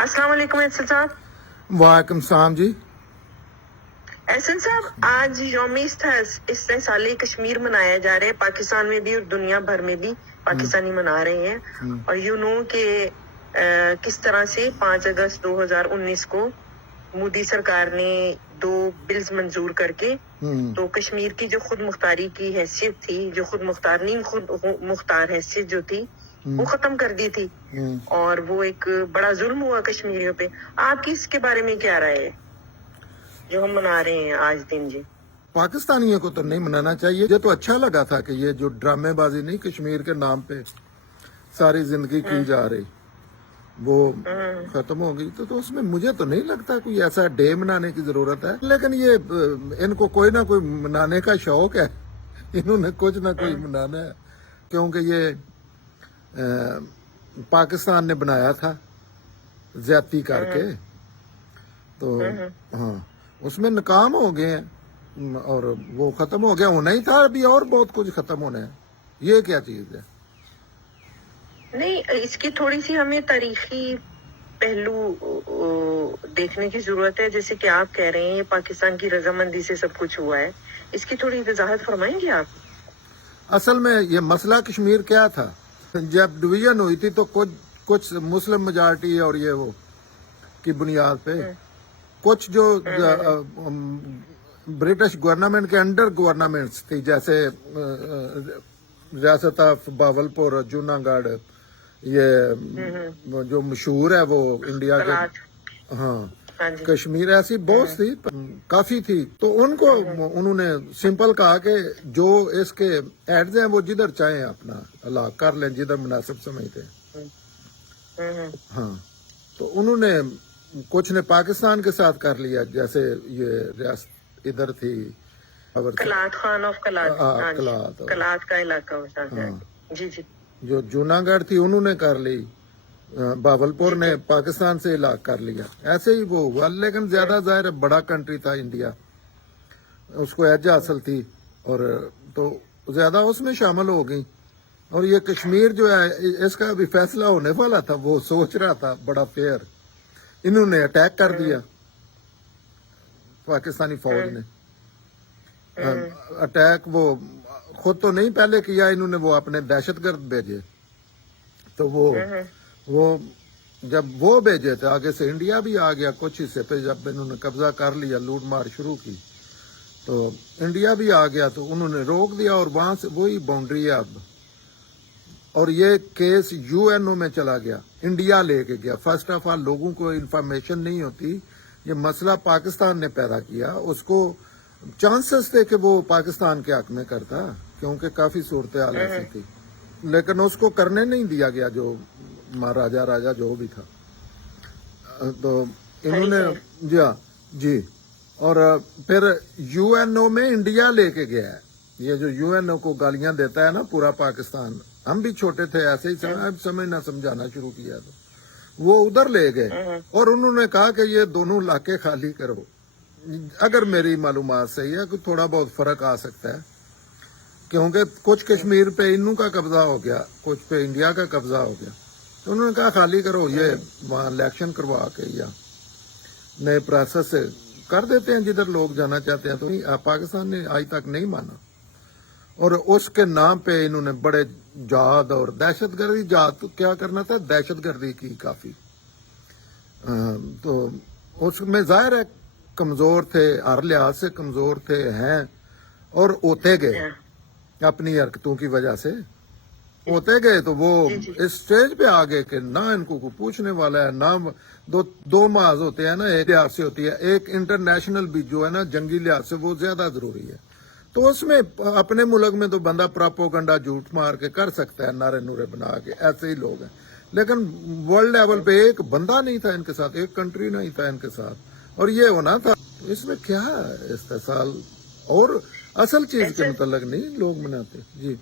अस्सलाम वालेकुम एहसन साहब। वालेकुम सलाम जी। एहसन साहब, आज यौम इस्तेसाले कश्मीर मनाया जा रहा है, पाकिस्तान में भी और दुनिया भर में भी पाकिस्तानी मना रहे हैं। और यू नो कि किस तरह से 5 अगस्त 2019 को मोदी सरकार ने 2 बिल्स मंजूर करके तो कश्मीर की जो खुद मुख्तारी की हैसियत थी, जो खुद मुख्तार नहीं खुद मुख्तार हैसियत जो थी वो खत्म कर दी थी। और वो एक बड़ा जुल्म हुआ कश्मीरियों पे। आपकी इसके बारे में क्या राय है जो हम मना रहे हैं आज दिन? जी, पाकिस्तानियों को तो नहीं मनाना चाहिए। ये तो अच्छा लगा था कि ये जो ड्रामेबाजी नहीं कश्मीर के नाम पे सारी जिंदगी की जा रही वो खत्म हो गई, तो उसमें मुझे तो नहीं लगता कोई ऐसा डे मनाने की जरूरत है। लेकिन ये इनको कोई ना कोई मनाने का शौक है, इन्होंने कुछ ना कुछ मनाना है, क्योंकि ये पाकिस्तान ने बनाया था ज्यादती करके, तो हाँ उसमें नाकाम हो गए हैं और वो खत्म हो गया। होना ही था, अभी और बहुत कुछ खत्म होना है। ये क्या चीज है? नहीं, इसकी थोड़ी सी हमें तारीखी पहलू देखने की जरूरत है। जैसे कि आप कह रहे हैं ये पाकिस्तान की रजामंदी से सब कुछ हुआ है, इसकी थोड़ी वजाहत फरमाएंगे आप? असल में ये मसला कश्मीर क्या था, जब डिवीजन हुई थी तो कुछ मुस्लिम मेजॉरिटी और ये वो की बुनियाद पे कुछ जो ब्रिटिश गवर्नमेंट के अंडर गवर्नमेंट्स थी, जैसे रियासत ऑफ बावलपुर, जूनागढ़, ये जो मशहूर है वो इंडिया के, हाँ कश्मीर, ऐसी बहुत सी काफी थी। तो उनको उन्होंने सिंपल कहा कि जो इसके एड्स हैं वो जिधर चाहें अपना अलाक कर लें, जिधर मुनासिब समझते हैं। हाँ, तो उन्होंने कुछ ने पाकिस्तान के साथ कर लिया, जैसे ये रियासत इधर थी कलात खान ऑफ कलात, कलात का इलाका। जी जी, जो जूनागढ़ थी उन्होंने कर ली, बावलपुर ने पाकिस्तान से इलाक कर लिया, ऐसे ही वो हुआ। लेकिन ज्यादा जाहिर बड़ा कंट्री था इंडिया, उसको एज हासिल थी और तो ज्यादा उसमें शामिल हो गई। और ये कश्मीर जो है इसका अभी फैसला होने वाला था, वो सोच रहा था बड़ा फेयर, इन्होंने अटैक कर दिया पाकिस्तानी फौज ने। अटैक वो खुद तो नहीं पहले किया इन्होंने, वो अपने दहशतगर्द भेजे। तो वो जब वो भेजे थे, आगे से इंडिया भी आ गया कुछ हिस्से पे। जब इन्होंने कब्जा कर लिया, लूट मार शुरू की, तो इंडिया भी आ गया, तो उन्होंने रोक दिया और वहां से वही बाउंड्री है अब। और ये केस यूएनओ में चला गया, इंडिया लेके गया। फर्स्ट ऑफ ऑल लोगों को इंफॉर्मेशन नहीं होती, ये मसला पाकिस्तान ने पैदा किया। उसको चांसेस थे कि वो पाकिस्तान के हक में करता, क्योंकि काफी सूरत हाल ऐसी थी, लेकिन उसको करने नहीं दिया गया, जो राजा जो भी था। तो इन्होंने जी और फिर यूएनओ में इंडिया लेके गया है। ये जो यूएनओ को गालियां देता है ना पूरा पाकिस्तान, हम भी छोटे थे ऐसे ही समझना समझाना शुरू किया, तो वो उधर ले गए और उन्होंने कहा कि ये दोनों इलाके खाली करो। अगर मेरी मालूमात सही है, कुछ थोड़ा बहुत फर्क आ सकता है, क्योंकि कुछ कश्मीर पे इन्हों का कब्जा हो गया, कुछ पे इंडिया का कब्जा हो गया। तो उन्होंने कहा खाली करो, ये वहां इलेक्शन करवा के या नए प्रोसेस से कर देते हैं जिधर लोग जाना चाहते हैं। तो पाकिस्तान ने आज तक नहीं माना और उसके नाम पे इन्होंने बड़े जहाद और दहशतगर्दी, जहाद तो क्या करना था, दहशतगर्दी की काफी। तो उसमें जाहिर है कमजोर थे, हर लिहाज से कमजोर थे, हैं और होते गए अपनी हरकतों की वजह से होते गए। तो वो इस स्टेज पे आ गए कि ना इनको कोई पूछने वाला है, ना दो माज होते हैं ना, एक लिहाज से होती है, एक इंटरनेशनल भी जो है ना जंगी लिहाज से वो ज्यादा जरूरी है। तो उसमें अपने मुल्क में तो बंदा प्रोपेगेंडा झूठ मार के कर सकता है, नारे नूरे बना के, ऐसे ही लोग हैं। लेकिन वर्ल्ड लेवल पे एक बंदा नहीं था इनके साथ, एक कंट्री नहीं था इनके साथ, और ये होना था। इसमें क्या इस्तेसाल और असल चीज के मुतल्लिक नहीं लोग मनाते। जी।